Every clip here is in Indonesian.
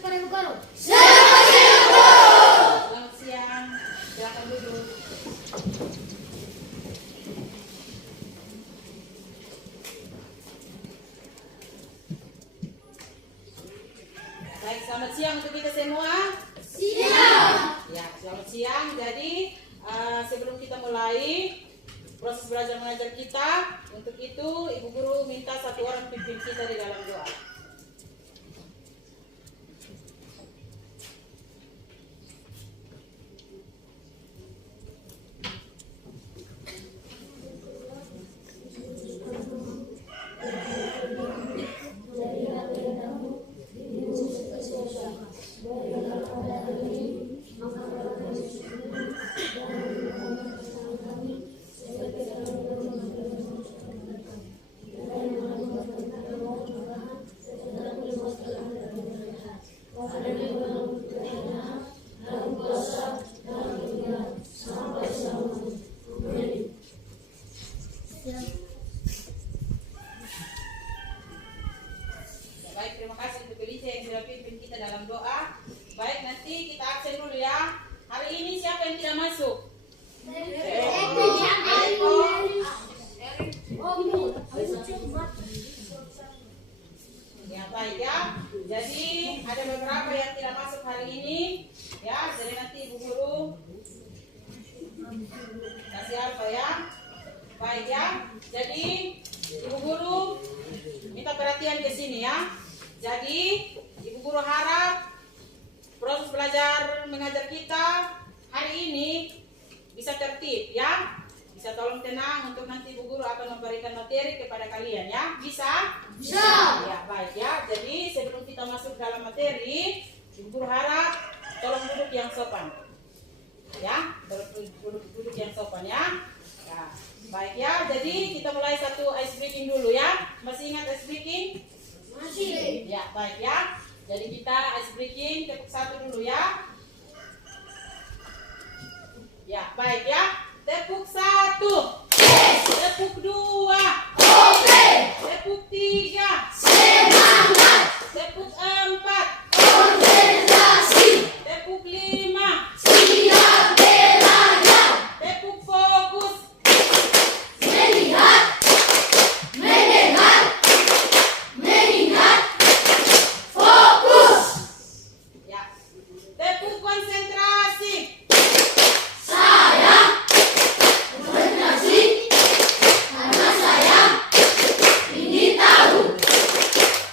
kepada Bu Guru. Selamat siang, silakan duduk. Baik, selamat siang untuk kita semua. Siap. Ya, selamat siang. Jadi sebelum kita mulai proses belajar mengajar kita, untuk itu Ibu Guru minta satu orang pimpin kita di dalam doa. Baik, terima kasih untuk Felicia yang sudah pimpin kita dalam doa. Baik, nanti kita absen dulu ya. Hari ini siapa yang tidak masuk? Ya, baik ya. Jadi ada beberapa yang tidak masuk hari ini. Ya, jadi nanti Ibu Guru kasih apa ya? Baik ya. Jadi Ibu Guru minta perhatian ke sini ya. Jadi Ibu Guru harap proses belajar mengajar kita hari ini bisa tertib ya. Bisa tolong tenang untuk nanti Ibu Guru akan memberikan materi kepada kalian ya. Bisa? Bisa. Ya, baik ya. Jadi sebelum kita masuk dalam materi, Ibu Guru harap tolong duduk yang sopan. Ya, duduk yang sopan ya. Ya, baik ya. Jadi kita mulai satu ice breaking dulu ya. Masih ingat ice breaking? Masih. Ya, baik ya. Jadi kita ice breaking tepuk satu dulu ya. Ya, baik ya. Tepuk satu. Tepuk dua. Tepuk tiga. Semangat. Tepuk empat. Konsentrasi. Tepuk lima. Siap belajar. Tepuk fokus. Melihat. Mendengar. Mengingat. Fokus. Ya. Tepuk konsentrasi. Saya konsentrasi karena saya ingin tahu.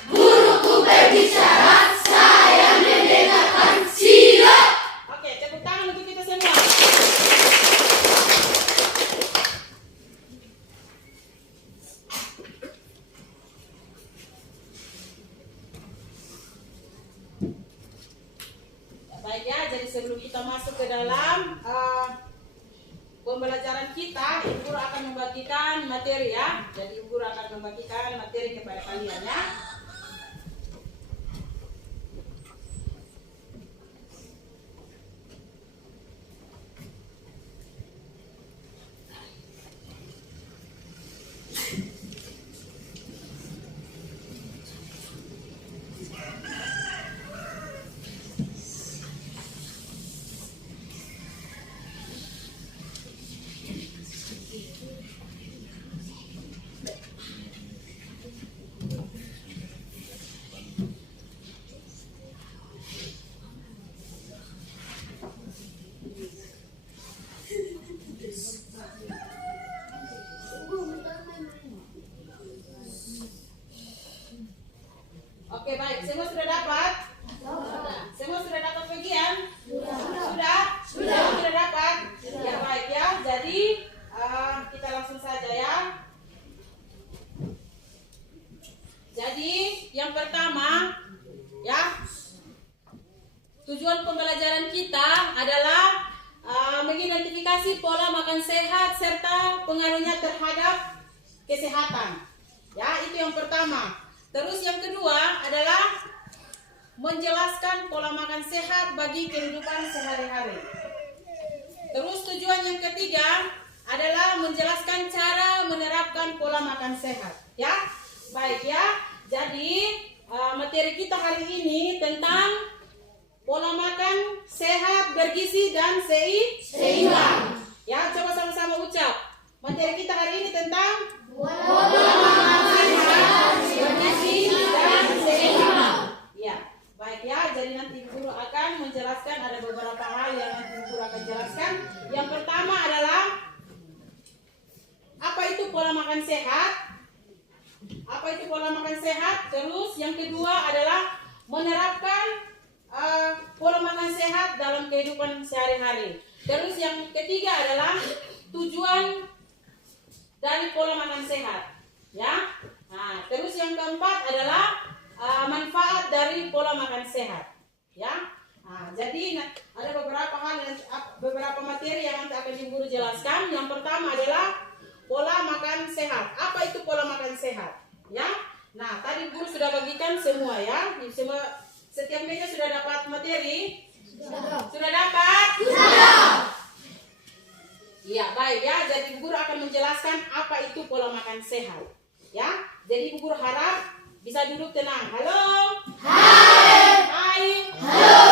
Guruku berbicara, saya mendengarkan. Siap. Oke, tepuk tangan untuk kita semua. Ya, baik ya, jadi sebelum kita masuk ke dalam pembelajaran kita, Ibu Guru akan membagikan materi ya. Jadi Ibu Guru akan membagikan materi kepada kalian ya. Oke, baik. Semua sudah dapat? Semua sudah dapat bagian? Sudah? Sudah dapat? Ya, baik ya. Jadi kita langsung saja ya. Jadi yang pertama ya, tujuan pembelajaran kita adalah mengidentifikasi pola makan sehat serta pengaruhnya terhadap kesehatan. Ya, itu yang pertama. Terus yang kedua adalah menjelaskan pola makan sehat bagi kehidupan sehari-hari. Terus tujuan yang ketiga adalah menjelaskan cara menerapkan pola makan sehat. Ya, baik ya. Jadi materi kita hari ini tentang dan Seimbang. Ya, coba sama-sama ucap. Materi kita hari ini tentang Pola makan sehat, bergizi, dan seimbang. ya, baik ya. Jadi nanti guru akan menjelaskan, ada beberapa hal yang nanti guru akan jelaskan. Yang pertama adalah apa itu pola makan sehat? Apa itu pola makan sehat? Terus yang kedua adalah menerapkan pola makan sehat dalam kehidupan sehari-hari. Terus yang ketiga adalah tujuan dari pola makan sehat, ya. Nah, terus yang keempat adalah manfaat dari pola makan sehat, ya. Nah, jadi ada beberapa hal, beberapa materi yang nanti akan Ibu Guru jelaskan. Yang pertama adalah pola makan sehat. Apa itu pola makan sehat? Ya. Nah, tadi Guru sudah bagikan semua ya. Setiap meja sudah dapat materi? Sudah dapat? Sudah. Iya, baik ya. Jadi Ibu Guru akan menjelaskan apa itu pola makan sehat. Ya. Jadi Ibu Guru harap bisa duduk tenang. Halo? Hai. Hai. Halo.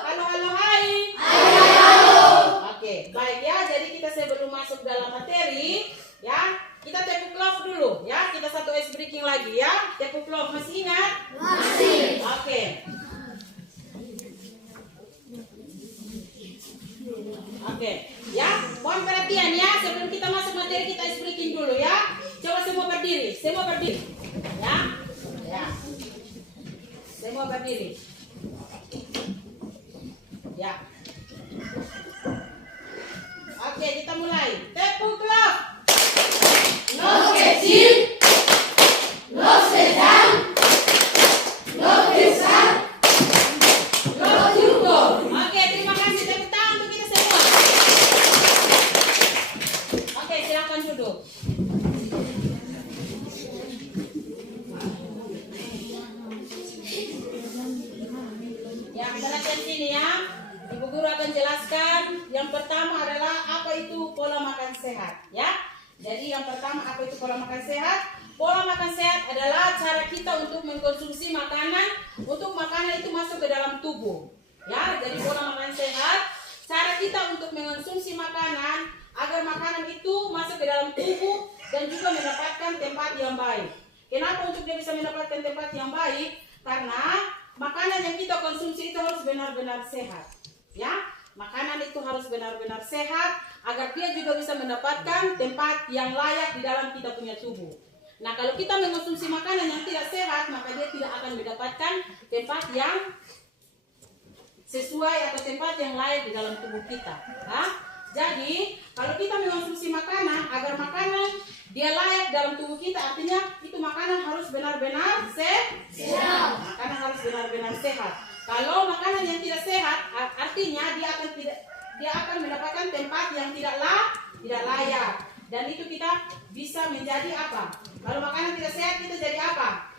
Halo, halo, hai. Hai, halo. Oke, baik ya. Jadi kita sebelum masuk dalam materi, ya, kita tepuk love dulu ya. Kita satu ice breaking lagi ya. Tepuk love, masih ingat? Masih. Oke. Oke, ya. Mohon perhatian ya. Sebelum kita masuk materi, kita ice breaking dulu ya. Coba semua berdiri. Semua berdiri. Ya. Ya. Semua berdiri. Ya. Oke, kita mulai. Tepuk love. No kecil, no sedang, no besar, no cukup. Oke, terima kasih. Tepuk tangan untuk kita semua. Oke, silakan duduk. Ya, perhatian sini ya. Ibu Guru akan jelaskan. Yang pertama adalah apa itu pola makan sehat, ya. Jadi yang pertama, apa itu pola makan sehat? Pola makan sehat adalah cara kita untuk mengkonsumsi makanan, untuk makanan itu masuk ke dalam tubuh. Ya, jadi pola makan sehat, cara kita untuk mengkonsumsi makanan agar makanan itu masuk ke dalam tubuh dan juga mendapatkan tempat yang baik. Kenapa untuk dia bisa mendapatkan tempat yang baik? Karena makanan yang kita konsumsi itu harus benar-benar sehat. Ya, makanan itu harus benar-benar sehat agar dia juga bisa mendapatkan tempat yang layak di dalam kita punya tubuh. Nah, kalau kita mengkonsumsi makanan yang tidak sehat, maka dia tidak akan mendapatkan tempat yang sesuai atau tempat yang layak di dalam tubuh kita. Nah, jadi kalau kita mengkonsumsi makanan agar makanan dia layak dalam tubuh kita, artinya itu makanan harus benar-benar sehat. Makanan harus benar-benar sehat. Kalau makanan yang tidak sehat, artinya dia akan mendapatkan tempat yang tidak layak. Dan itu kita bisa menjadi apa? Kalau makanan tidak sehat, kita jadi apa?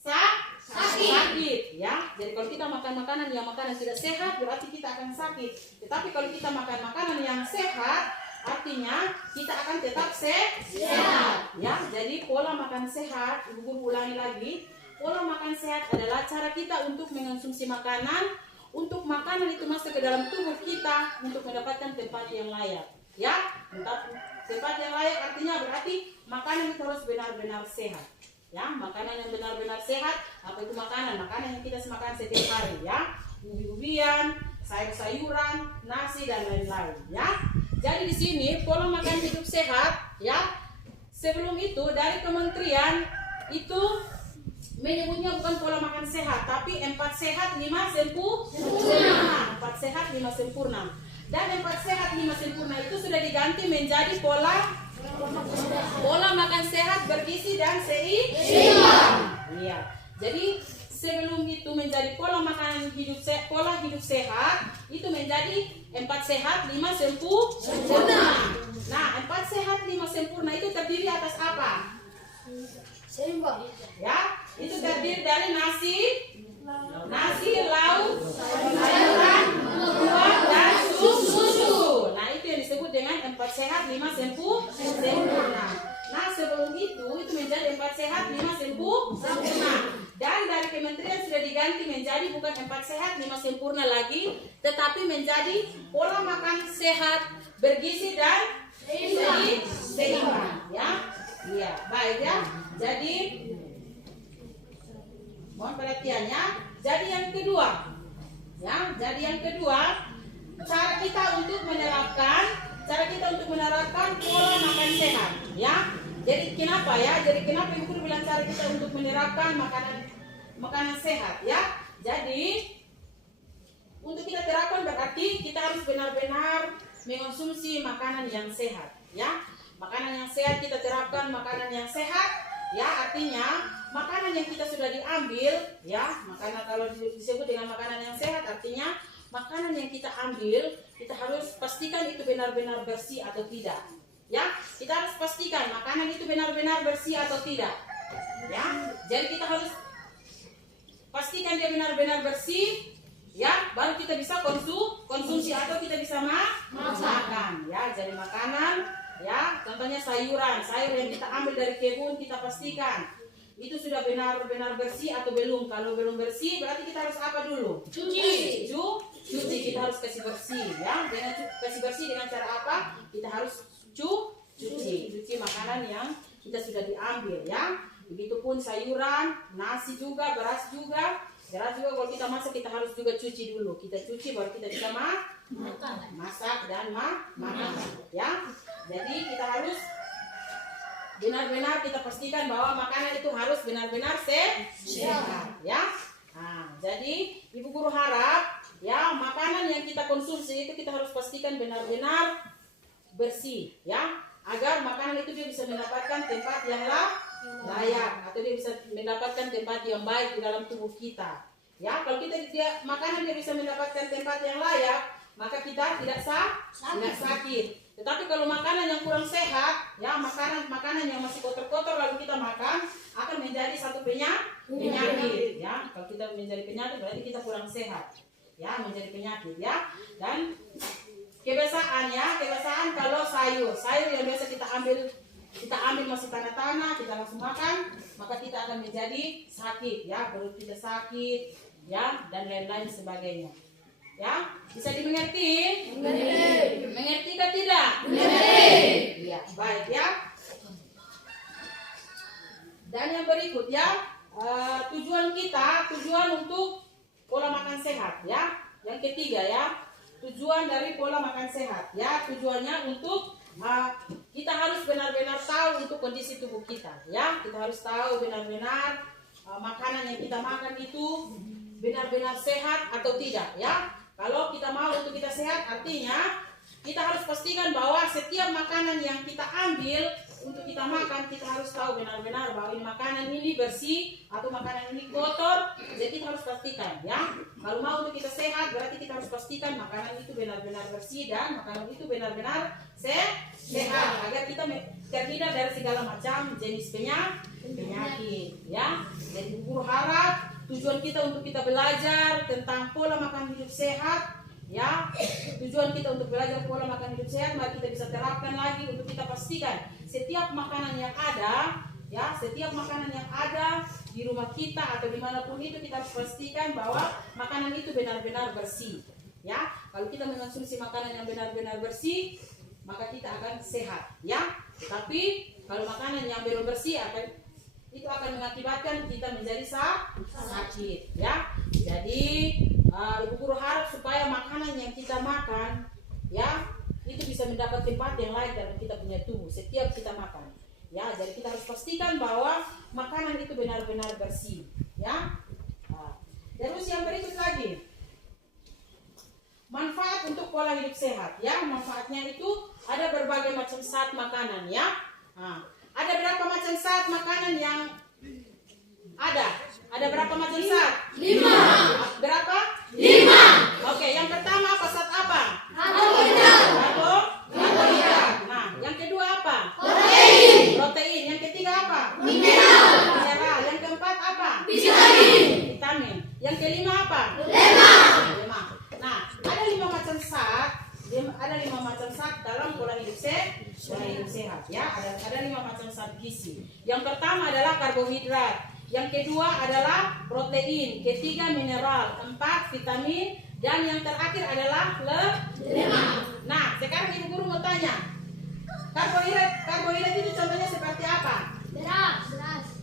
Sakit, ya. Jadi kalau kita makan makanan yang makanan tidak sehat, berarti kita akan sakit. Tetapi kalau kita makan makanan yang sehat, artinya kita akan tetap sehat. Ya. Jadi pola makan sehat, Ibu Guru ulangi lagi. Pola makan sehat adalah cara kita untuk mengonsumsi makanan, untuk makanan itu masuk ke dalam tubuh kita untuk mendapatkan tempat yang layak. Ya, tempat yang layak artinya berarti makanan itu harus benar-benar sehat. Ya, makanan yang benar-benar sehat. Apa itu makanan? Makanan yang kita makan setiap hari, ya. Ubi-ubian, sayur-sayuran, nasi dan lain-lain, ya. Jadi di sini pola makan hidup sehat, ya. Sebelum itu dari kementerian itu menyebutnya bukan pola makan sehat, tapi 4 sehat 5 sempurna. 4 sehat 5 sempurna. Dan 4 sehat 5 sempurna itu sudah diganti menjadi pola makan sehat, bergizi dan seimbang. Iya. Jadi sebelum itu menjadi pola hidup sehat itu menjadi 4 sehat 5 sempurna. Nah, 4 sehat 5 sempurna itu terdiri atas apa? Seimbang. Ya, itu terdiri dari nasi, lauk, sayuran, buah dan susu. Nah, itu yang disebut dengan 4 sehat 5 sempurna. Nah, sebelum itu menjadi 4 sehat 5 sempurna. Dan dari kementerian sudah diganti diganti menjadi bukan 4 sehat 5 sempurna lagi, tetapi menjadi pola makan sehat, bergizi dan seimbang. Ya, iya, baik ya. Jadi mohon perhatiannya. Jadi yang kedua, ya, jadi yang kedua, cara kita untuk menerapkan pola makan sehat, ya. Jadi kenapa ya? Jadi kenapa Ibu Guru bilang cara kita untuk menerapkan makanan sehat, ya? Jadi untuk kita terapkan berarti kita harus benar-benar mengonsumsi makanan yang sehat, ya. Makanan yang sehat kita terapkan makanan yang sehat, ya, artinya makanan yang kita sudah diambil, ya, makanan kalau disebut dengan makanan yang sehat artinya makanan yang kita ambil kita harus pastikan itu benar-benar bersih atau tidak, ya. Kita harus pastikan makanan itu benar-benar bersih atau tidak, ya. Jadi kita harus pastikan dia benar-benar bersih, ya, baru kita bisa konsumsi atau kita bisa makan, ya. Jadi makanan, ya, contohnya sayur yang kita ambil dari kebun kita pastikan itu sudah benar-benar bersih atau belum. Kalau belum bersih berarti kita harus apa dulu? Cuci. Kita harus kasih bersih, ya. Dengan kasih bersih dengan cara apa? Kita harus cuci makanan yang kita sudah diambil, ya. Begitupun sayuran, nasi juga, beras juga kalau kita masak kita harus juga cuci dulu. Kita cuci baru kita bisa masak dan makan, ya. Jadi kita harus benar-benar kita pastikan bahwa makanan itu harus benar-benar sehat, ya. Nah, jadi Ibu Guru harap, ya, makanan yang kita konsumsi itu kita harus pastikan benar-benar bersih, ya, agar makanan itu dia bisa mendapatkan tempat yang layak atau dia bisa mendapatkan tempat yang baik di dalam tubuh kita, ya. Kalau makanan dia bisa mendapatkan tempat yang layak, maka kita tidak sakit. Tetapi kalau makanan yang kurang sehat, ya, makanan yang masih kotor-kotor lalu kita makan akan menjadi satu penyakit, ya. Kalau kita menjadi penyakit berarti kita kurang sehat, ya, menjadi penyakit, ya. Dan kebiasaan kalau sayur yang biasa kita ambil masih tanah-tanah kita langsung makan, maka kita akan menjadi sakit, ya, perut kita sakit, ya, dan lain-lain sebagainya. Ya, bisa dimengerti? Mengerti atau tidak? Mengerti. Ya, baik, ya. Dan yang berikut, ya, tujuan untuk pola makan sehat, ya. Yang ketiga, ya, tujuan dari pola makan sehat, ya, tujuannya untuk kita harus benar-benar tahu untuk kondisi tubuh kita, ya. Kita harus tahu benar-benar makanan yang kita makan itu benar-benar sehat atau tidak, ya. Kalau kita mau untuk kita sehat, artinya kita harus pastikan bahwa setiap makanan yang kita ambil untuk kita makan, kita harus tahu benar-benar bahwa ini makanan ini bersih atau makanan ini kotor. Jadi kita harus pastikan, ya. Kalau mau untuk kita sehat, berarti kita harus pastikan makanan itu benar-benar bersih dan makanan itu benar-benar sehat, agar kita terhindar dari segala macam jenis penyakit, ya. Jadi Guru harap tujuan kita untuk kita belajar tentang pola makan hidup sehat, ya. Tujuan kita untuk belajar pola makan hidup sehat, mari kita bisa terapkan lagi untuk kita pastikan setiap makanan yang ada, ya, setiap makanan yang ada di rumah kita atau dimanapun itu kita harus pastikan bahwa makanan itu benar-benar bersih, ya. Kalau kita mengonsumsi makanan yang benar-benar bersih, maka kita akan sehat, ya. Tapi kalau makanan yang belum bersih itu akan mengakibatkan kita menjadi sakit, ya. Jadi Ibu Guru harap supaya makanan yang kita makan, ya, itu bisa mendapat tempat yang lain dalam kita punya tubuh setiap kita makan, ya. Jadi kita harus pastikan bahwa makanan itu benar-benar bersih, ya. Terus yang berikut lagi, manfaat untuk pola hidup sehat, ya. Manfaatnya itu ada berbagai macam zat makanan, ya. Ada berapa macam zat makanan yang ada? Ada berapa macam zat? 5. Berapa? 5. Oke, yang pertama apa? Zat apa? Karbohidrat. Nah, yang kedua apa? Protein. Yang ketiga apa? Mineral. Yang keempat apa? Vitamin. Yang kelima apa? Lemak. Nah, ada 5 macam zat. Ada 5 macam zat dalam pola hidup sehat, ya. Ada 5 macam zat gizi. Yang pertama adalah karbohidrat. yang kedua adalah protein, ketiga mineral, keempat vitamin, dan yang terakhir adalah lemak. Nah, sekarang ibu guru mau tanya, karbohidrat itu contohnya seperti apa? Beras.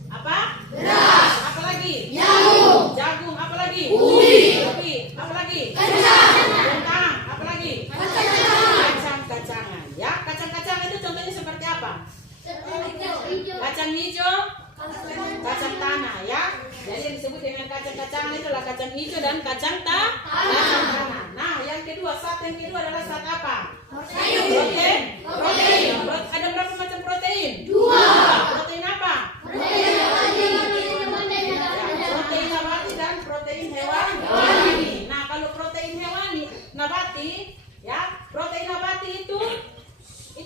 Apa? Beras. Apa lagi? Jagung. Apa lagi? Ubi. Apa lagi? Kentang. Apa lagi? Kacang-kacangan. Ya, kacang-kacangan itu contohnya seperti apa? Kacang hijau, kacang tanah, ya. Jadi yang disebut dengan kacang-kacangan itulah kacang hijau dan kacang tanah. Nah, yang kedua adalah zat apa? Protein. Ada berapa macam protein? 2. Protein apa? Protein nabati dan protein hewani. Nah, kalau protein nabati, ya, protein nabati itu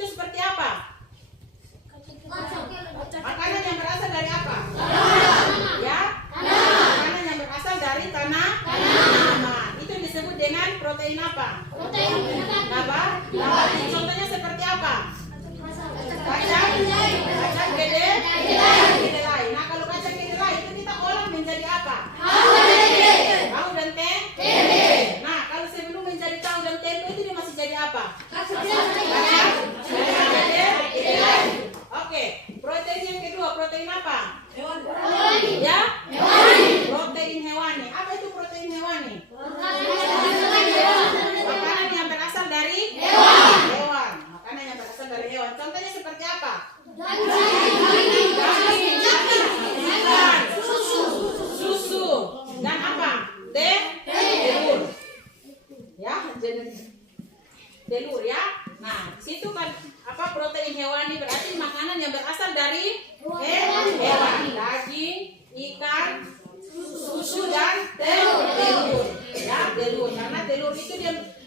seperti apa? Makanan yang berasal dari apa? Ya, makanan yang berasal dari tanaman. Itu disebut dengan protein apa? Nabati. Contohnya seperti apa? Kacang kedelai. Nah, kalau kacang kedelai itu kita olah menjadi apa? Tahu dan tempe. Nah, kalau sebelum menjadi tahu dan tempe itu dia masih jadi apa? Kacang kedelai. Oke, protein yang kedua, protein apa? Ya? Protein hewani. Apa itu protein hewani? Makanan yang berasal dari hewan. Makanan yang berasal dari hewan. Contohnya seperti apa? Daging, ikan, susu, dan apa? Telur. Ya, telur ya. Nah, situ kan apa protein hewani berarti makanan yang berasal dari hewan. Daging, ikan, susu dan telur. Ya, telur. Karena telur itu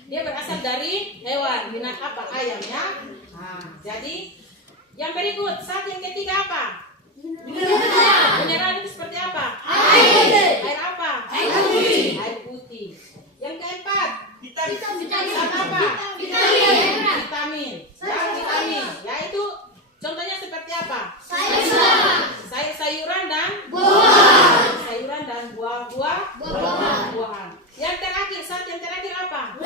dia berasal dari hewan. Binatang apa? Ayam ya. Nah, jadi yang berikut, zat yang ketiga apa? Mineral itu seperti apa? Air apa? Air putih. Yang keempat, zat apa? Vitamin. Ya, vitamin. Ya, itu contohnya seperti apa? Sayur-sayuran dan buah-buahan. Yang terakhir, zat yang terakhir apa?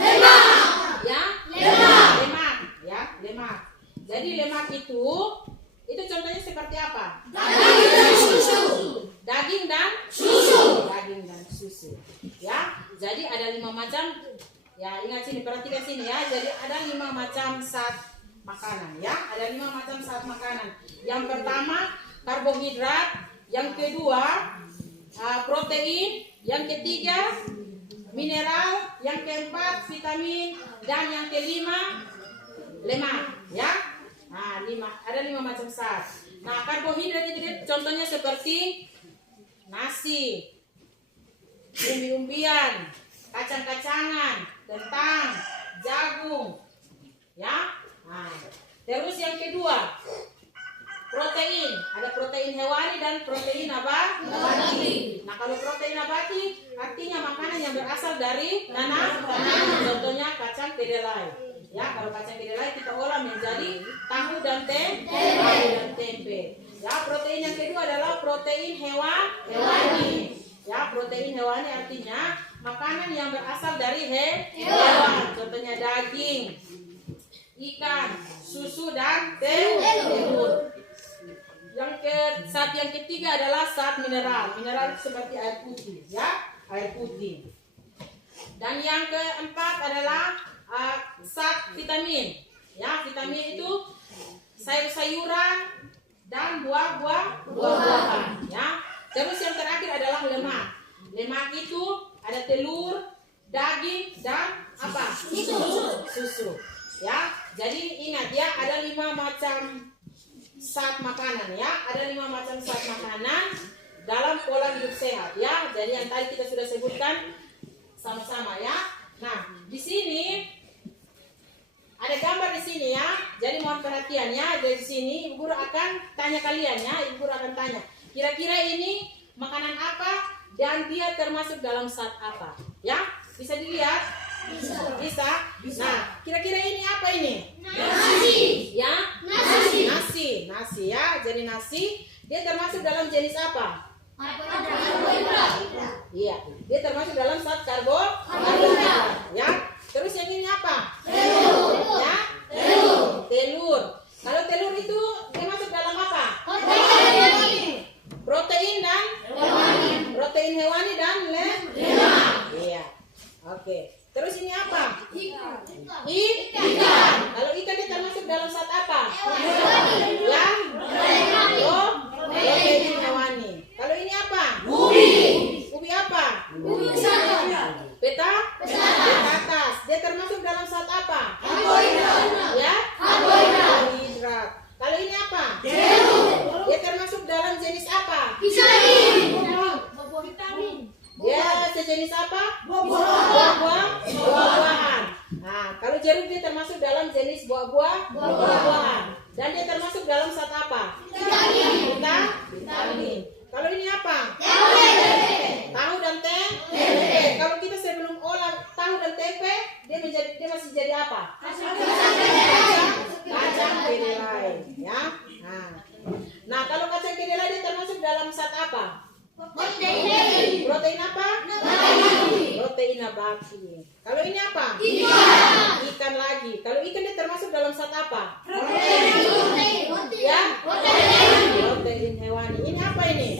Lemak. Jadi lemak itu contohnya seperti apa? Daging dan susu. Ya, jadi ada 5 macam. Ya, ingat sini, perhatikan sini ya. Jadi ada 5 macam zat makanan ya. Ada 5 macam zat makanan. Yang pertama karbohidrat, yang kedua protein, yang ketiga mineral, yang keempat vitamin, dan yang kelima lemak ya. Nah, ada 5 macam zat. Nah, karbohidrat itu contohnya seperti nasi, umbi-umbian, kacang-kacangan, kentang, jagung, ya. Nah, terus yang kedua, protein. Ada protein hewani dan protein nabati. Nah, kalau protein nabati artinya makanan yang berasal dari tanah. Contohnya kacang kedelai. Ya, kalau kacang kedelai kita olah menjadi tahu dan tempe. Ya, protein yang kedua adalah protein hewani. Ya, protein hewani artinya makanan yang berasal dari hewan. Contohnya daging, ikan, susu, dan telur. Zat yang ketiga adalah zat mineral. Mineral seperti air putih, ya, air putih. Dan yang keempat adalah zat vitamin. Ya, vitamin itu sayur-sayuran dan buah-buahan. Ya. Terus yang terakhir adalah lemak. Lemak itu ada telur, daging, dan apa? Susu. Ya. Jadi ingat ya, ada 5 macam zat makanan ya. Ada 5 macam zat makanan dalam pola hidup sehat ya. Jadi yang tadi kita sudah sebutkan sama-sama ya. Nah, di sini ada gambar di sini ya. Jadi mohon perhatian ya. Dari sini Ibu Guru akan tanya kalian ya. Ibu Guru akan tanya, kira-kira ini makanan apa dan dia termasuk dalam zat apa? Ya, bisa dilihat? Bisa. Nah, kira-kira ini apa ini? Nasi. Ya? Nasi ya. Jadi nasi dia termasuk dalam jenis apa? Iya, dia termasuk dalam zat karbohidrat. Ya. Terus yang ini apa? Ya, telur. Kalau telur itu dia masuk dalam apa? Protein dan protein hewani dan iya. Oke. Terus ini apa? Ikan. Kalau ikan dia termasuk dalam zat apa? Ya. Protein hewani. Kalau ini apa? Ubi apa? Petakas. Dia termasuk dalam zat apa? Ya. Karbohidrat. Kalau ini apa? Dia termasuk dalam jenis apa? Dia sejenis apa? Buah-buahan. Nah, kalau jeruk dia termasuk dalam jenis buah-buahan. Dan dia termasuk dalam zat apa? Vitamin. Kalau ini apa? Tahu dan tempe. Kalau kita sebelum olah tahu dan tempe, dia masih jadi apa? Kacang kedelai, ya. Nah, kalau kacang kedelai dia termasuk dalam zat apa? Protein apa? Protein nabati. Kalau ini apa? Ikan lagi. Kalau ikan dia termasuk dalam zat apa? Ya? Protein hewani. Ini apa ini?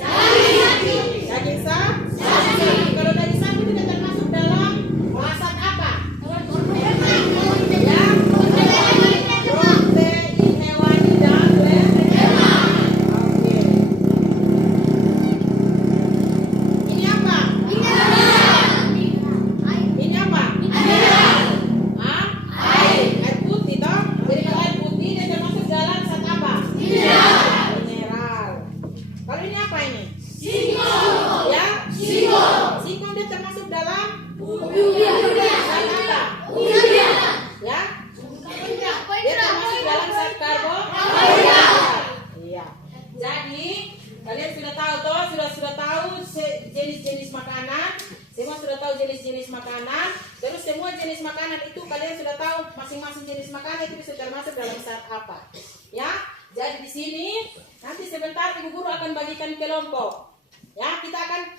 Daging sapi. Kalau daging sapi itu dia termasuk dalam zat apa? Ya? Protein hewani dan lemak. Oke. Ini apa? Ini apa? Air putih toh. Jadi kalau air putih dia termasuk dalam zat apa? Mineral. Kalau ini apa ini? Ya? Singkong dia termasuk dalam zat apa? Ya? Dia termasuk dalam zat karbohidrat. Iya. Jadi kalian sudah tahu toh, sudah tahu jenis-jenis makanan. Semua sudah tahu jenis-jenis makanan. Terus semua jenis makanan itu kalian sudah tahu masing-masing jenis makanan itu bisa termasuk dalam zat apa. Ya. Jadi di sini nanti sebentar Ibu Guru akan bagikan kelompok. Ya, kita akan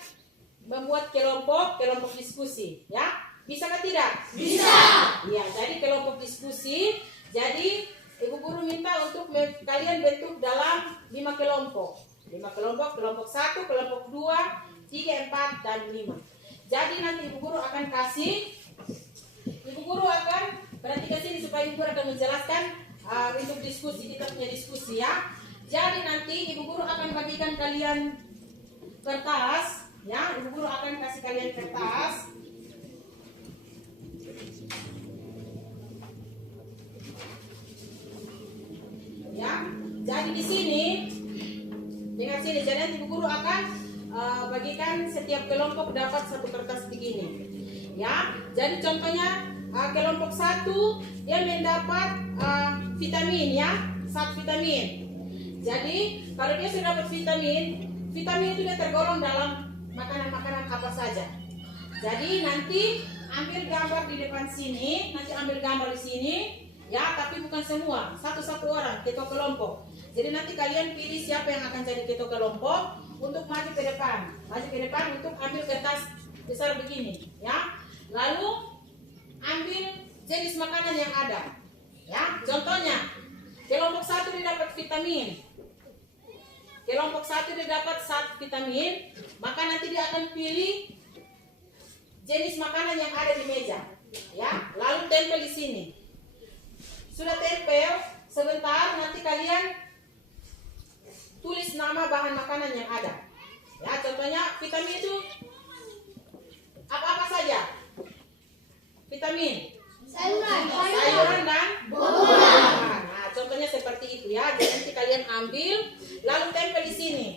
membuat kelompok diskusi, ya. Bisa atau tidak? Bisa. Iya, jadi kelompok diskusi. Jadi Ibu Guru minta untuk kalian bentuk dalam 5 kelompok. 5 kelompok, kelompok 1, kelompok 2, 3, 4, dan 5. Jadi nanti Ibu Guru akan berarti ke sini supaya Ibu Guru akan menjelaskan untuk diskusi, kita punya diskusi ya. Jadi nanti Ibu Guru akan bagikan kalian kertas, ya. Ibu Guru akan kasih kalian kertas. Ya. Jadi di sini dengar sini, jadi nanti Ibu Guru akan bagikan setiap kelompok dapat satu kertas begini. Ya. Jadi contohnya kelompok 1 dia mendapat vitamin ya, zat vitamin. Jadi kalau dia sudah dapat vitamin itu dia tergolong dalam makanan-makanan apa saja. Jadi nanti ambil gambar di depan sini, nanti ambil gambar di sini ya, tapi bukan semua, satu-satu orang ketua kelompok. Jadi nanti kalian pilih siapa yang akan jadi ketua kelompok untuk maju ke depan untuk ambil kertas besar begini ya. Lalu ambil jenis makanan yang ada ya. Contohnya kelompok 1 dia dapat vitamin, kelompok 1 dia dapat zat vitamin, maka nanti dia akan pilih jenis makanan yang ada di meja ya, lalu tempel di sini. Sudah tempel, sebentar nanti kalian tulis nama bahan makanan yang ada ya. Contohnya vitamin itu apa-apa saja. Vitamin sayuran dan buah-buahan. Nah, contohnya seperti itu ya. Jadi nanti kalian ambil lalu tempel di sini.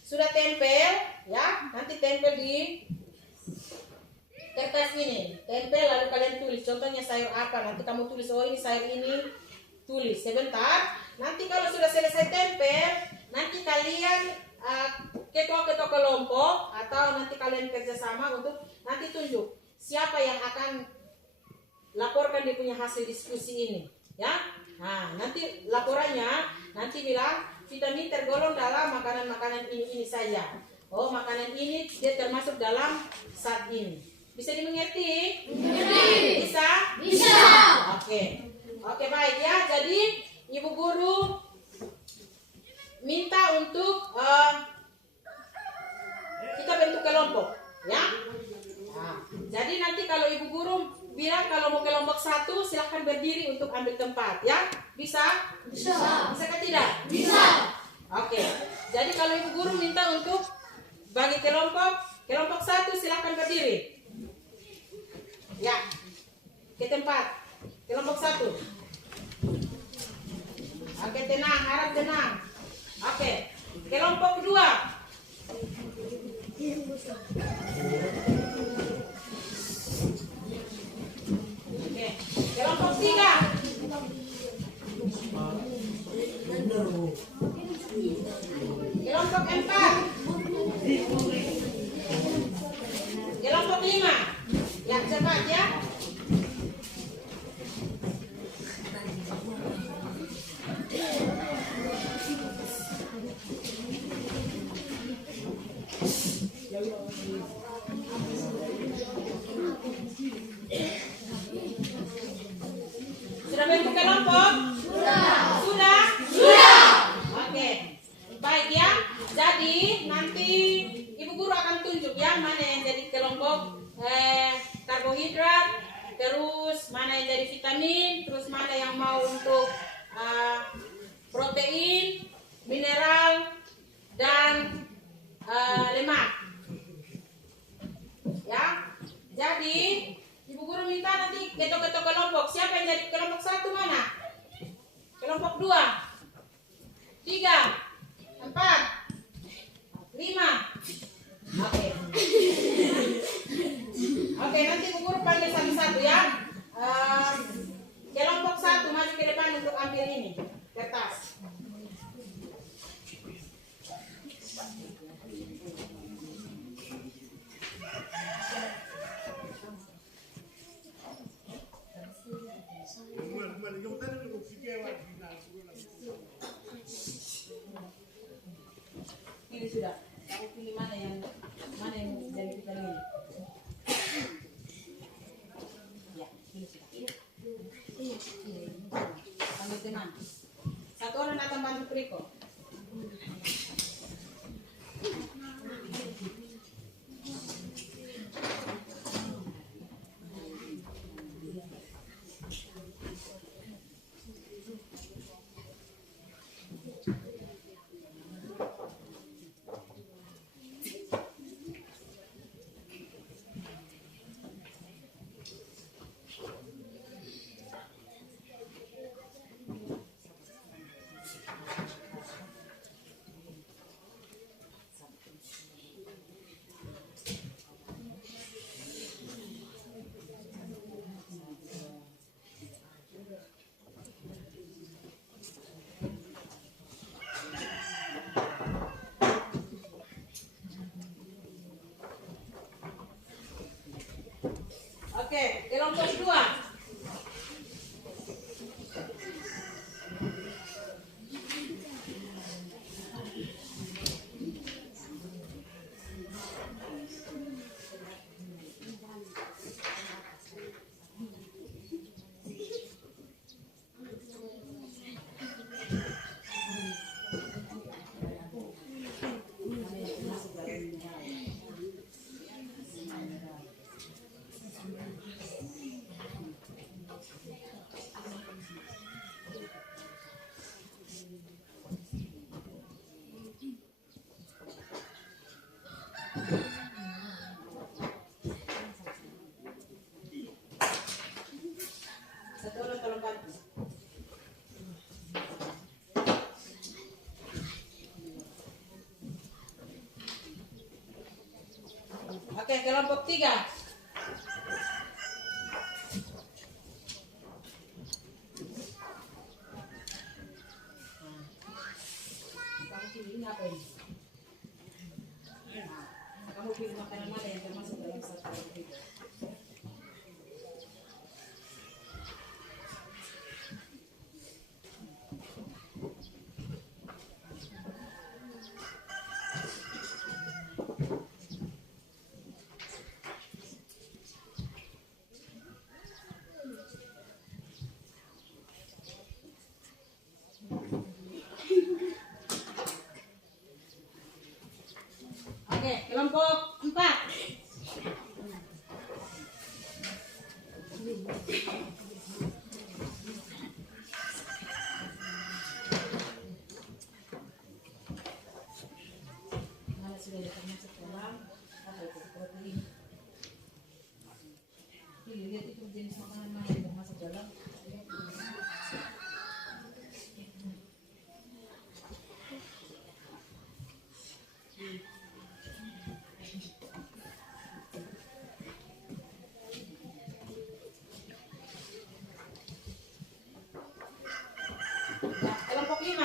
Sudah tempel ya, nanti tempel di kertas ini. Tempel lalu kalian tulis contohnya sayur apa. Nanti kamu tulis oh ini sayur ini. Tulis sebentar. Nanti kalau sudah selesai tempel, nanti kalian ketua-ketua kelompok atau nanti kalian kerjasama untuk nanti tunjuk siapa yang akan laporkan dia punya hasil diskusi ini ya. Nah nanti laporannya nanti bilang vitamin tergolong dalam makanan-makanan ini saja. Oh, makanan ini dia termasuk dalam saat ini. Bisa dimengerti? Bisa? Bisa. Oke. Oke, baik ya. Jadi Ibu Guru minta untuk kita bentuk kelompok, ya. Nah, jadi nanti kalau Ibu Guru bilang kalau mau kelompok 1 silahkan berdiri untuk ambil tempat, ya. Bisa? Bisa. Bisa ke tidak? Bisa. Oke. Jadi kalau Ibu Guru minta untuk bagi kelompok 1 silahkan berdiri. Ya. Ke tempat. Kelompok 1. Oke, tenang, harap tenang. Oke. Kelompok 2. Oke. Kelompok 3. Kelompok 4. Kelompok 5. Ya, cepat ya. Sudah bentuk kelompok? Sudah? Oke. Baik ya. Jadi nanti Ibu Guru akan tunjuk ya mana yang jadi kelompok karbohidrat, terus mana yang jadi vitamin, terus mana yang mau untuk protein, mineral, dan lemak. Ya. Jadi Ibu Guru minta nanti ketok-ketok kelompok. Siapa yang jadi kelompok 1 mana? Kelompok 2, 3, 4, 5. Oke. Oke, nanti Ibu Guru panggil satu-satu ya. Kelompok 1 maju ke depan untuk ambil ini kertas. Ini sudah. Kamu pilih mana yang jadi vitamin? Ya, ini sudah. Ambil tenang. Satu orang datang bantu Priko. Oke, kelompok 2. Satu orang tolong bantu. Oke, kelompok 3. Kamu pilih ini apa ini? Kamu pilih makanan mana yang termasuk dalam satu kelompok itu? Oke, kelompok 4. Sudah termasuk dalam apa itu protein. Lihat itu jenis makanan mana yang termasuk dalam. Ya, kelompok 5.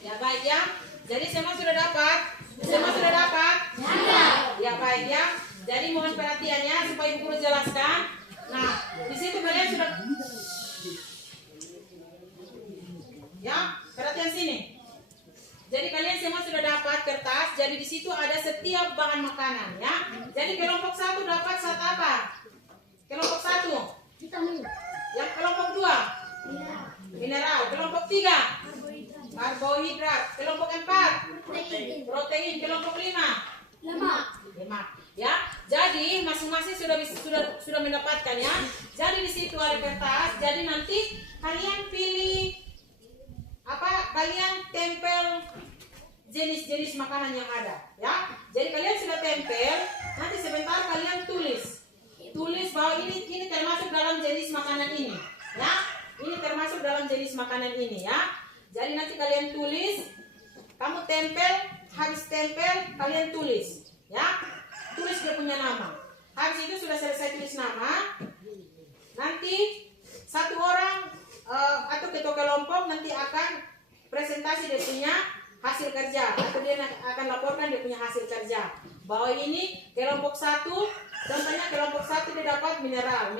Ya baik ya. Jadi semua sudah dapat? Semua sudah dapat? Ya baik ya. Jadi mohon perhatiannya supaya Ibu Guru jelaskan. Nah, di situ kalian sudah ya, perhatian sini. Jadi kalian semua sudah dapat kertas. Jadi di situ ada setiap bahan makanan ya. Jadi kelompok 1 dapat zat apa? Kelompok 1. Vitamin. Yang kelompok 2. Mineral. Kelompok 3. Karbohidrat. Kelompok 4. Protein. Kelompok 5. Lemak. Ya. Jadi masing-masing sudah mendapatkan ya. Jadi di situ ada kertas. Jadi nanti kalian pilih apa? Kalian tempel jenis-jenis makanan yang ada ya. Jadi kalian sudah tempel. Nanti sebentar kalian tulis bahwa ini termasuk dalam jenis makanan ini ya. Ini termasuk dalam jenis makanan ini ya. Jadi nanti kalian tulis, kamu tempel, habis tempel kalian tulis, ya, tulis dia punya nama. Habis itu sudah selesai tulis nama, nanti satu orang atau ketua kelompok nanti akan presentasi dia punya hasil kerja atau dia akan laporkan dia punya hasil kerja. Bahwa ini kelompok 1, contohnya kelompok 1 dia dapat mineral.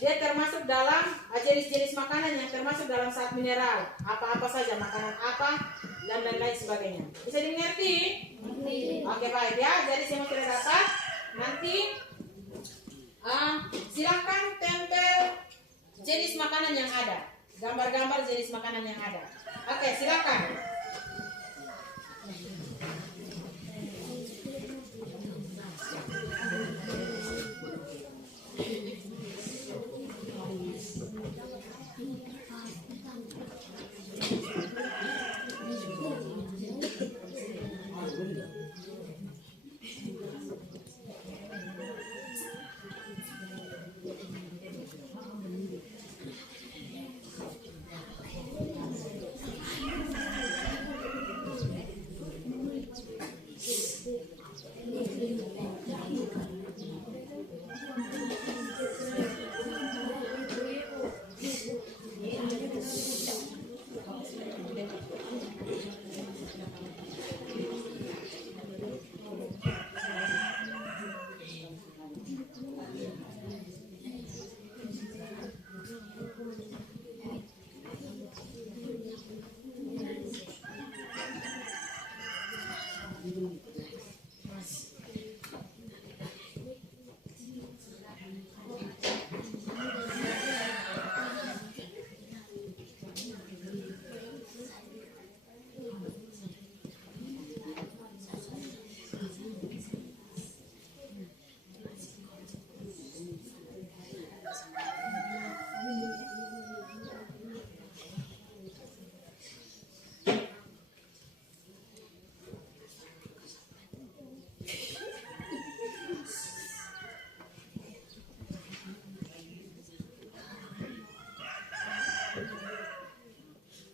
Dia termasuk dalam jenis-jenis makanan yang termasuk dalam zat mineral. Apa-apa saja, makanan apa, dan lain-lain sebagainya. Bisa dimengerti? Oke, baik ya. Jadi semua sudah dapat. Nanti silakan tempel jenis makanan yang ada. Gambar-gambar jenis makanan yang ada. Oke, silakan.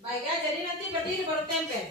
Baik ya, jadi nanti berdiri baru tempel.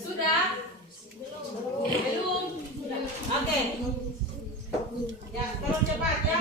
Sudah? Belum? Oke. Ya, tolong cepat ya.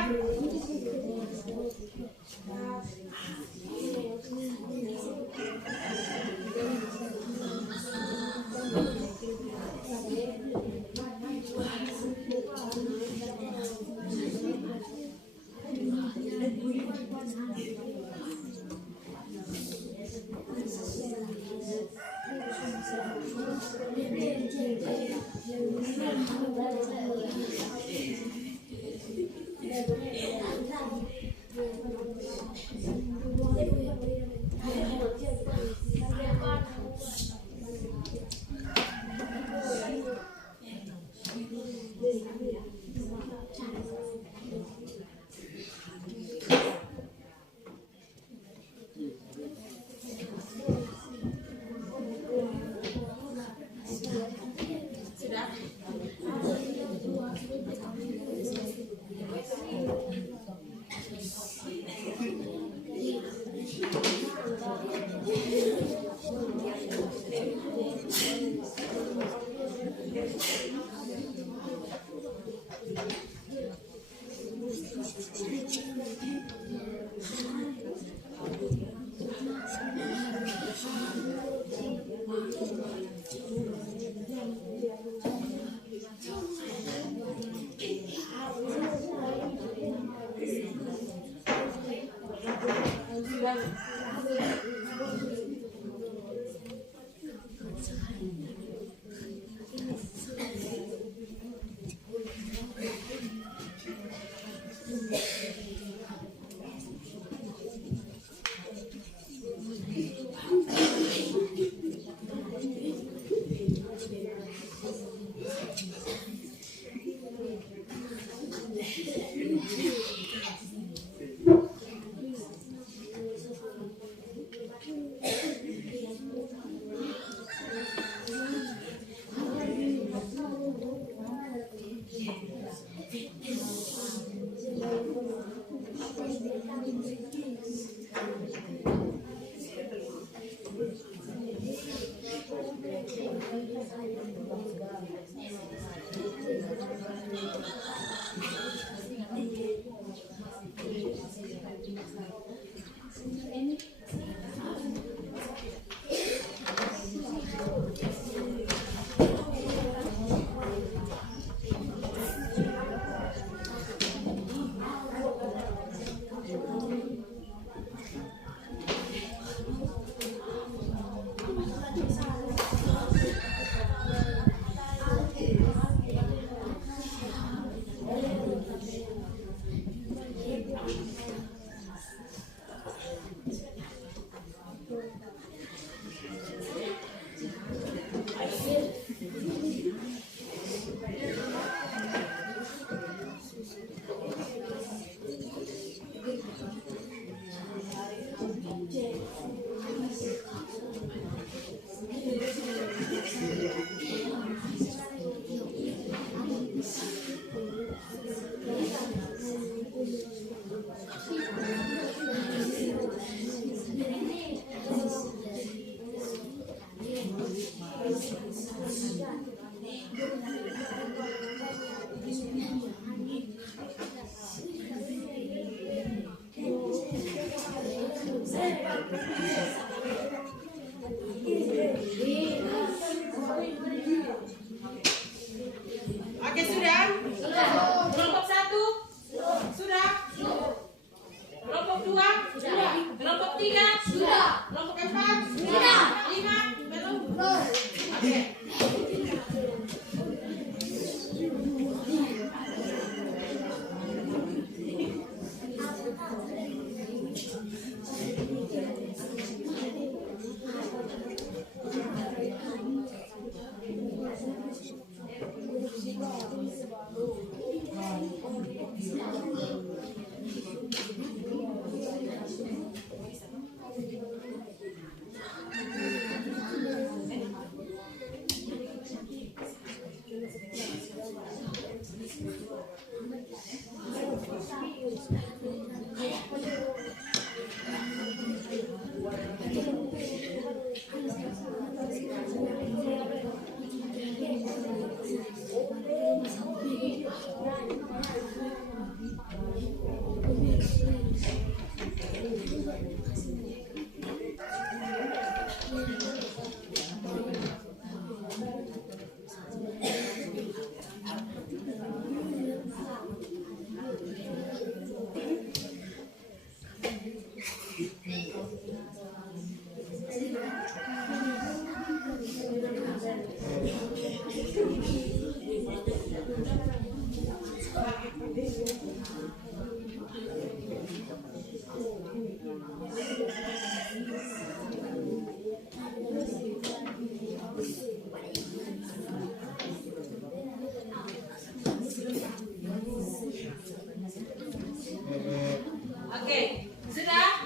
Oke, sudah?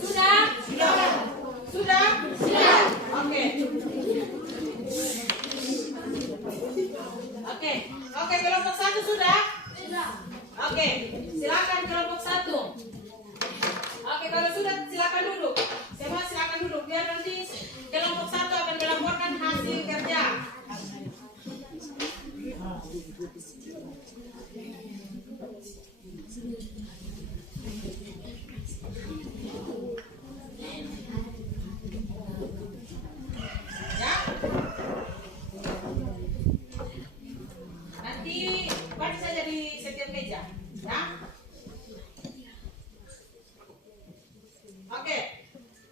Sudah? Sudah? Oke. Oke, kelompok 1 sudah? Oke, silakan kelompok 1. Oke, kalau sudah silakan duduk. Semua silakan duduk biar nanti kelompok 1 akan melaporkan hasil kerja. Ya. Nanti baca saja di setiap meja, ya. Oke.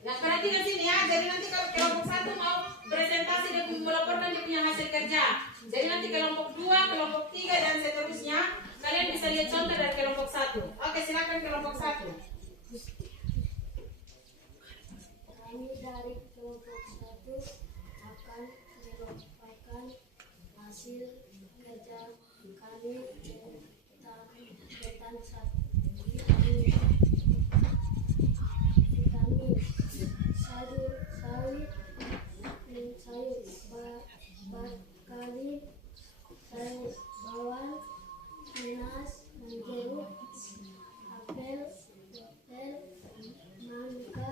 Nah, perhatikan sini ya. Jadi nanti kalau kelompok 1 mau presentasi dan melaporkan dia punya hasil kerja. Jadi nanti kelompok 2, kelompok 3 dan seterusnya kalian bisa lihat contoh dari kelompok 1. Oke, silakan kelompok 1. Kami dari kelompok 1 akan melaporkan hasil kerja kami tentang vitamin sayur bakali, sayur bawang, nanas, dan jeruk, apel, wortel, mangga,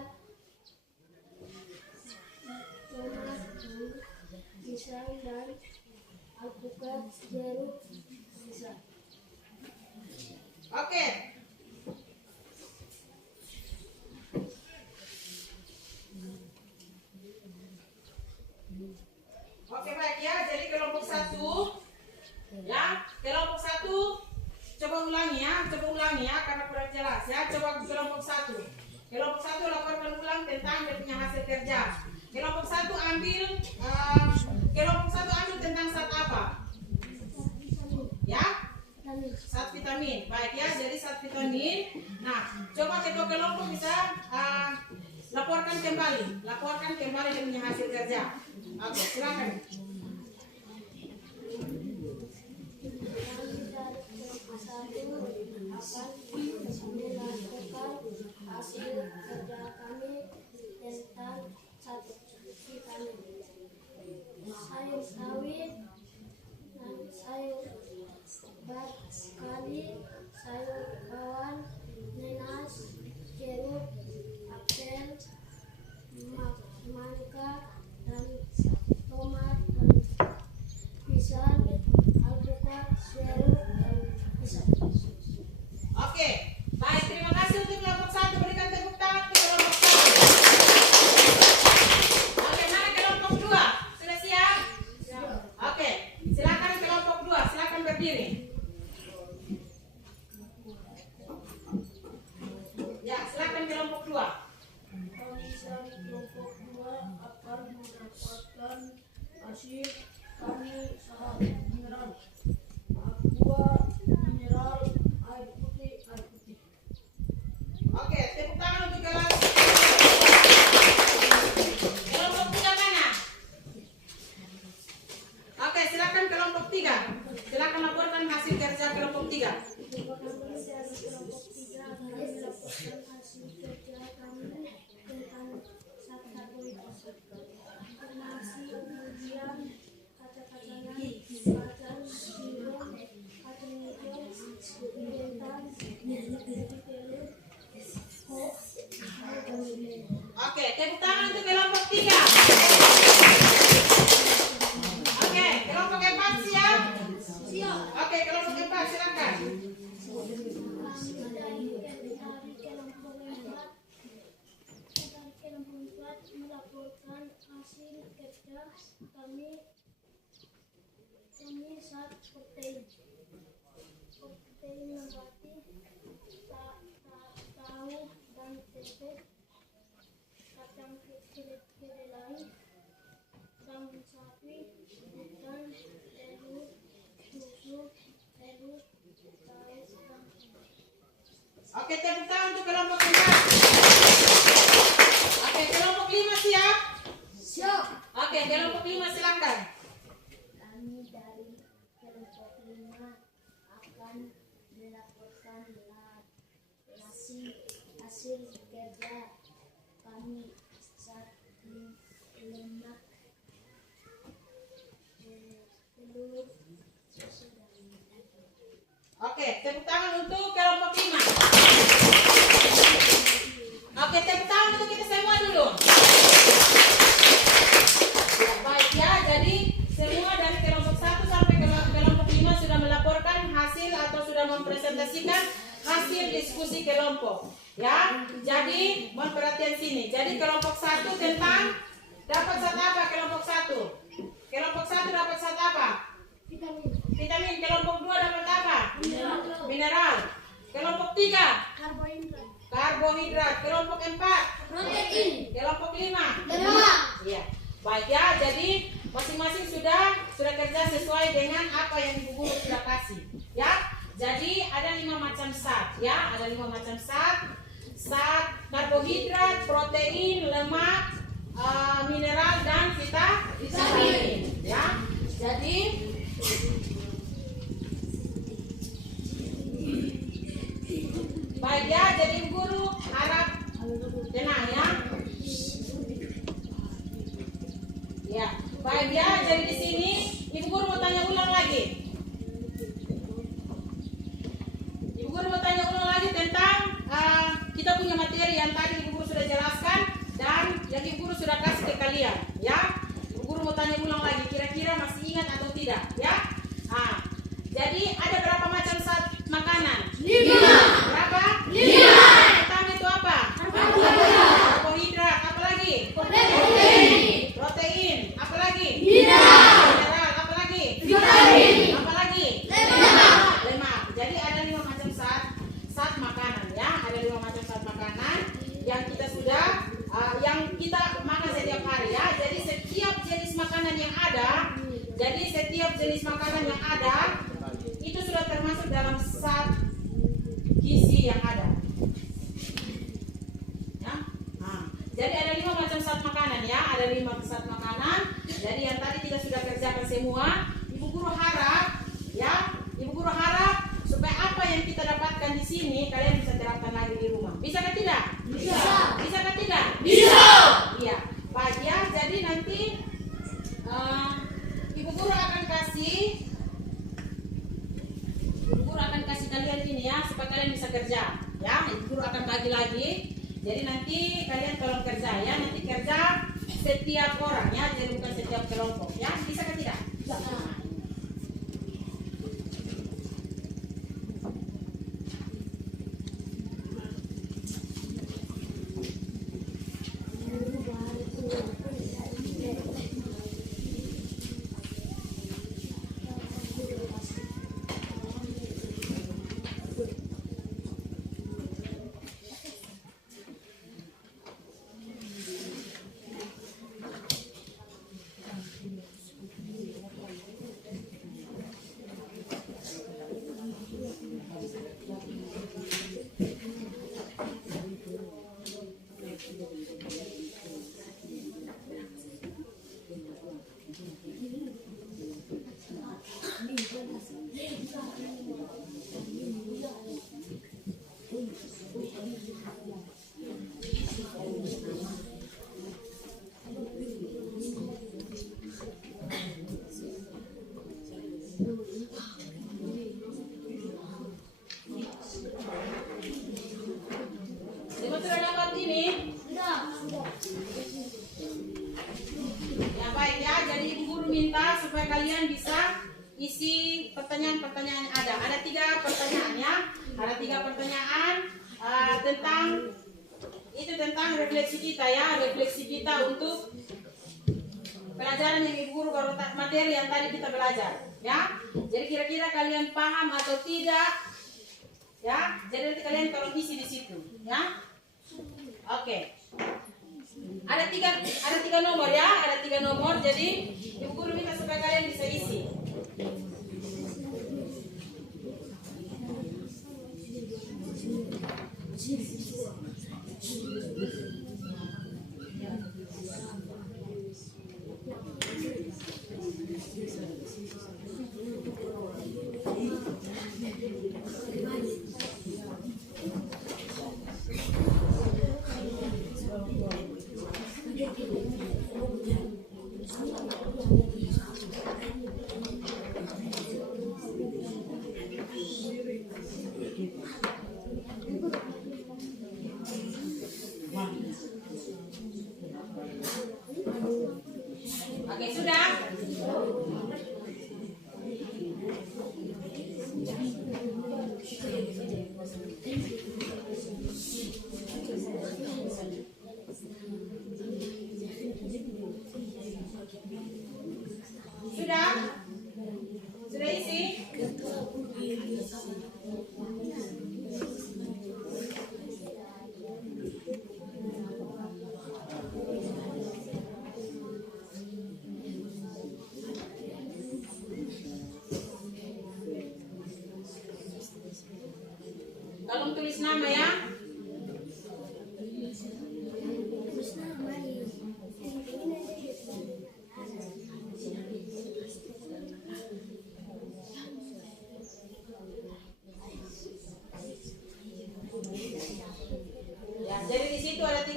tomat, pisang, dan alpukat, jeruk, pisang. Oke. Oke, baik ya. Jadi kelompok 1 ya, kelompok 1 coba ulangi ya karena kurang jelas ya. Coba kelompok 1. Kelompok 1 laporkan ulang tentang dia punya hasil kerja. Kelompok 1 ambil tentang zat apa? Ya? Zat vitamin. Baik ya, jadi zat vitamin. Nah, coba kedua kelompok bisa laporkan kembali dia punya hasil kerja. Oke, silakan. Kami dari kelompok 1 akan melaporkan hasil kerja kami tentang zat vitamin. Sayur sawit, sayur bakali, sayur bawang, nanas, jeruk, apel, mangga, dan tomat, dan pisang, alpukat, jeruk, dan pisang. Oke, baik, terima kasih untuk kelompok 1. Berikan tepuk tangan untuk kelompok 1. Oke, mana kelompok 2? Sudah siap? Oke, silakan kelompok 2, silakan berdiri. Ya, silakan kelompok 2. Kami dari kelompok 2 akan mendapatkan hasil kami saat mineral, aqua, mineral, air putih. Oke, tepuk tangan untuk kelompok 3 mana? Oke, silakan kelompok 3. Silakan laporkan hasil kerja kelompok 3. Kami dari kelompok 3 akan melaporkan hasil kerja kami tentang zat karbohidrat, nasi, ujian, kacang-kacangan, kacang, singkong, kacang hijau, pimpinan, telur, kok, dan lain-lain. Oke, tepuk tangan untuk kelompok 3. Oke, kelompok 4 siap? Oke, kelompok 4 silakan. Dari kelompok 4 melaporkan hasil kerja kami saat protein nabati, tahu dan tempe, kacang kedelai, daging sapi, ikan, telur, susu, telur, saus, dan Oke, tepuk tangan untuk kelompok 4. Oke, kelompok 5 siap? siap. Oke, kelompok 5 silakan. Kami dari kelompok 5 akan melaporkan nasi hasil kerja kami saat lemak telur sudah. Oke, tepuk tangan untuk kelompok 5. Oke, tepuk tangan untuk kita semua dulu. Ya, baik ya. Jadi semua dari kelompok 1 sampai kelompok 5 sudah melaporkan hasil atau sudah mempresentasikan hasil diskusi kelompok. Ya, jadi mohon perhatian sini. Jadi kelompok 1 tentang dapat zat apa kelompok 1? Kelompok 1 dapat zat apa? Vitamin. Kelompok 2 dapat apa? Mineral. Kelompok 3 karbohidrat. Kelompok 4 Protein. kelompok 5 Lemak. iya. Baik ya, jadi masing-masing sudah kerja sesuai dengan apa yang Ibu Guru sudah kasih ya. Jadi ada 5 macam zat ya, ada 5 macam zat. Zat karbohidrat, protein, lemak, mineral dan vitamin ya. Jadi baik ya, jadi Ibu Guru harap tenang ya. Ya, baik ya. Jadi di sini Ibu Guru mau tanya ulang lagi. Ibu Guru mau tanya ulang lagi tentang kita punya materi yang tadi Ibu Guru sudah jelaskan dan yang Ibu Guru sudah kasih ke kalian ya. Ibu Guru mau tanya ulang lagi, kira-kira masih ingat atau tidak ya? Jadi ada berapa macam zat makanan? 5. Berapa? 5. Pertama itu apa? Karbohidrat. Apa lagi? Protein. Apa lagi? Mineral. Apa lagi? Vitamin. Apa lagi? Lemak. Jadi ada 5 macam zat makanan ya. Ada 5 macam zat makanan yang kita sudah yang kita makan setiap hari ya. Jadi setiap jenis makanan yang ada, itu sudah termasuk dalam zat gizi yang ada. Ya. Jadi ada 5 macam zat makanan ya, ada 5 zat makanan. Jadi yang tadi kita sudah kerjakan semua. Ibu Guru harap ya, Ibu Guru harap supaya apa yang kita dapatkan di sini kalian bisa terapkan lagi di rumah. Bisa atau tidak? Bisa. Bisa atau tidak? Bisa. Iya. Baik ya, jadi nanti Ibu Guru akan kasih kalian ini ya supaya kalian bisa kerja ya. Ibu Guru akan bagi lagi. Jadi nanti kalian tolong kerja ya. Nanti kerja setiap orang ya, jadi bukan setiap kelompok ya. Bisa atau tidak? Bisa. Semua sudah dapat ini? Ya baik ya, jadi Ibu Guru minta supaya kalian bisa isi pertanyaan-pertanyaan yang ada. Ada 3 pertanyaan ya. Ada 3 pertanyaan tentang refleksi kita ya, refleksi kita untuk pelajaran yang Ibu Guru baru materi yang tadi kita belajar ya. Jadi kira-kira kalian paham atau tidak? Ya, jadi nanti kalian tolong isi di situ ya. Oke. Ada tiga nomor ya, ada 3 nomor. Jadi Ibu Guru minta supaya kalian bisa isi.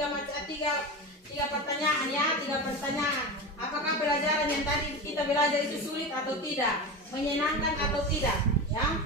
tiga pertanyaan ya, 3 pertanyaan. Apakah pelajaran yang tadi kita belajar itu sulit atau tidak, menyenangkan atau tidak, ya?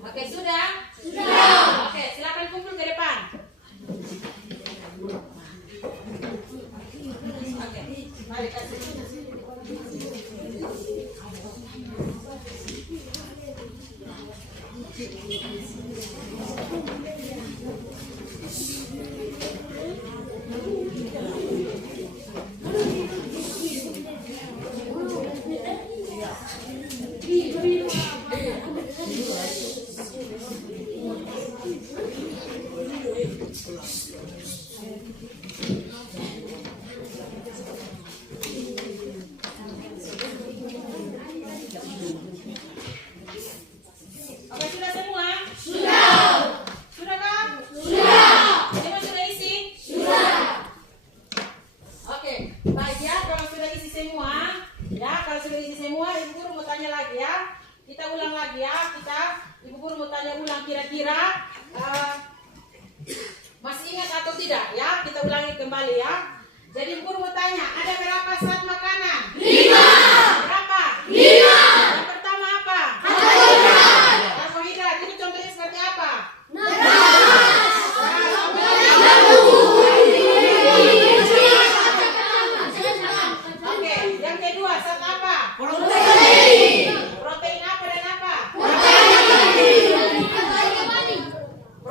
Oke, sudah? Sudah. Oke, silakan kumpul ke depan. Oke, mari kasih. Oke, sudah semua? Sudah. Sudah kan? Sudah. Semua sudah isi? Sudah. Oke, baik ya, kalau sudah isi semua, Ibu Guru mau tanya lagi ya. Kita ulang lagi ya, Ibu Guru mau tanya ulang kira-kira masih ingat atau tidak ya? Kita ulangi kembali ya. Jadi Ibu Guru mau tanya, ada berapa saat makanan? 5. Berapa? 5. Yang pertama apa? Karbohidrat. Karbohidrat itu contohnya seperti apa? Oke, yang kedua saat apa? Protein. Protein apa dan apa?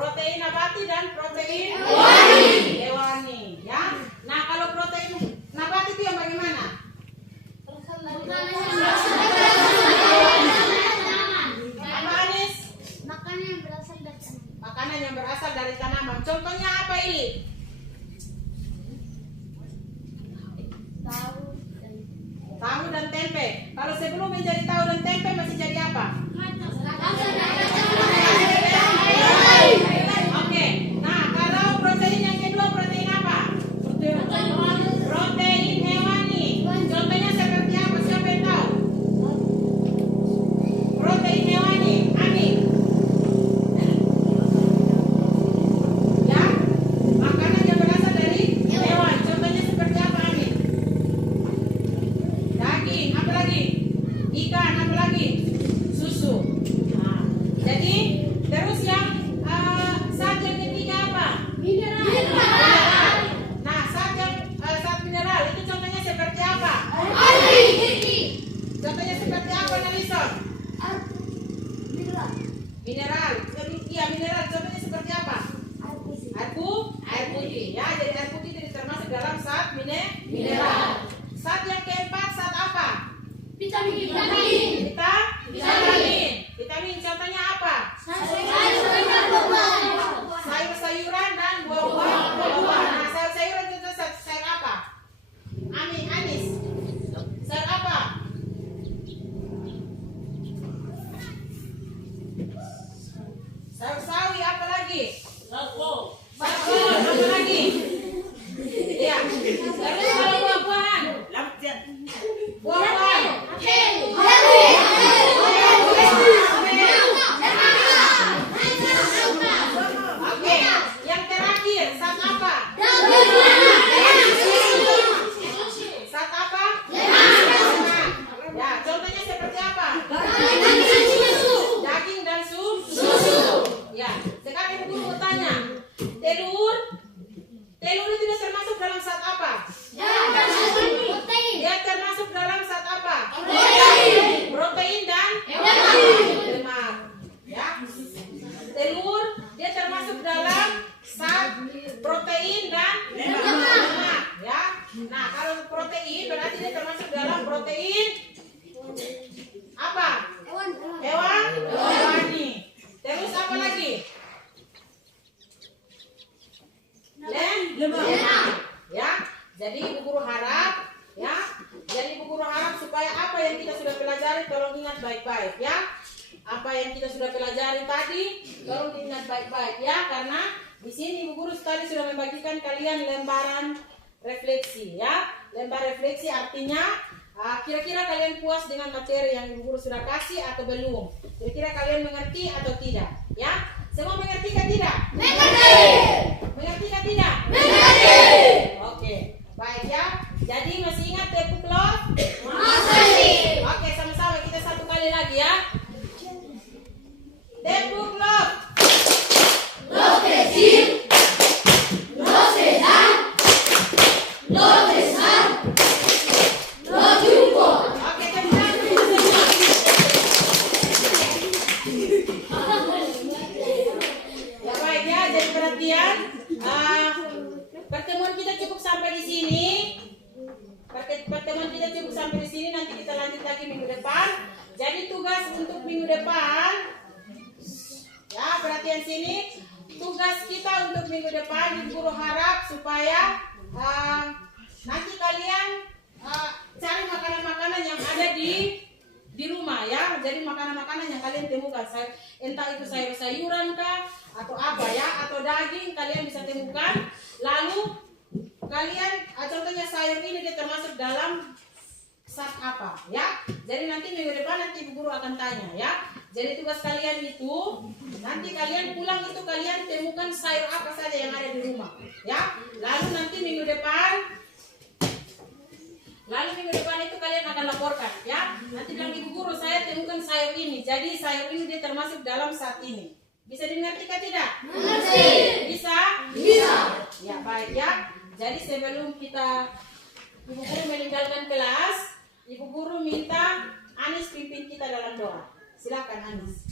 Protein nabati dan protein hewani. Ya. Nah, kalau protein nabati itu yang bagaimana? Apa, Anis? Makanan yang berasal dari tanaman. Contohnya apa ini? Tahu dan tempe. Kalau sebelum menjadi tahu dan tempe masih jadi apa? Oke. Nah, kalau protein yang kedua protein apa? Protein hewani. Contohnya seperti apa? Siapa yang tahu? Protein hewani. Ani. Ya. Makanan yang berasal dari hewan. Contohnya seperti apa, Ani? Daging. Apa lagi? Ikan. Apa lagi? Susu. Nah, jadi terus yang saat yang ketiga apa? Mineral. Nah, saat mineral itu contohnya seperti apa? Contohnya seperti apa, Nelison? Mineral. Jadi iya mineral. Contohnya seperti apa? Air putih. Ya, jadi air putih itu termasuk dalam saat mineral. Saat yang keempat saat apa? Vitamin. Contohnya apa? Sayur-sayuran dan buah-buahan. Nah, sayur-sayuran itu sayur apa? Anis. Sayur apa? Sayur sawi. Apa lagi? Bakul. Apa lagi? Iya. Terus kalau buah-buahan? Buah-buahan. Oke, yang terakhir saat apa? Saat apa? Ya, contohnya seperti apa? Daging dan susu. Ya, sekarang Ibu Guru mau tanya, telur itu tidak termasuk dalam saat apa? Dia termasuk dalam saat apa? Protein dan lemak. Ya, telur dia termasuk dalam saat protein dan lemak, ya. Nah, kalau protein berarti dia termasuk dalam protein apa? Hewan hewani. Terus apa lagi? Lemak. Ya. Jadi Ibu Guru harap, ya. Jadi Ibu Guru harap supaya apa yang kita sudah pelajari tolong ingat baik-baik, ya. Apa yang kita sudah pelajari tadi tolong diingat baik-baik, ya. Karena di sini Ibu Guru tadi sudah membagikan kalian lembaran refleksi, ya. Lembar refleksi artinya kira-kira kalian puas dengan materi yang Ibu Guru sudah kasih atau belum? Kira-kira kalian mengerti atau tidak? Ya, semua mengerti kan tidak? Mengerti. Mengerti kan tidak? Mengerti. Oke, baik ya. Jadi masih ingat tepuk love? Masih. Oke, sama-sama kita satu kali lagi ya. Tepuk love. Love kecil. Love sedang. Love besar. Love jumbo. Oke, teman-teman. Ya baik ya, jadi perhatian. Pertemuan kita cukup sampai di sini. Pertemuan kita cukup sampai di sini. Nanti kita lanjut lagi minggu depan. Jadi tugas untuk minggu depan, ya perhatian sini. Tugas kita untuk minggu depan, Ibu Guru harap supaya nanti kalian cari makanan-makanan yang ada di rumah ya. Jadi makanan-makanan yang kalian temukan, entah itu sayur-sayuran kah atau apa ya, atau daging kalian bisa temukan. Lalu kalian contohnya sayur ini dia termasuk dalam zat apa ya. Jadi nanti minggu depan nanti Ibu Guru akan tanya ya. Jadi tugas kalian itu nanti kalian pulang itu kalian temukan sayur apa saja yang ada di rumah ya. Lalu nanti minggu depan itu kalian akan laporkan ya. Nanti bilang Ibu Guru saya temukan sayur ini. Jadi sayur ini dia termasuk dalam zat ini. Bisa dimengerti kan tidak? Mengerti. Bisa? Bisa. Ya baik ya. Jadi sebelum kita Ibu Guru meninggalkan kelas, Ibu Guru minta Anis pimpin kita dalam doa. Silakan Anis.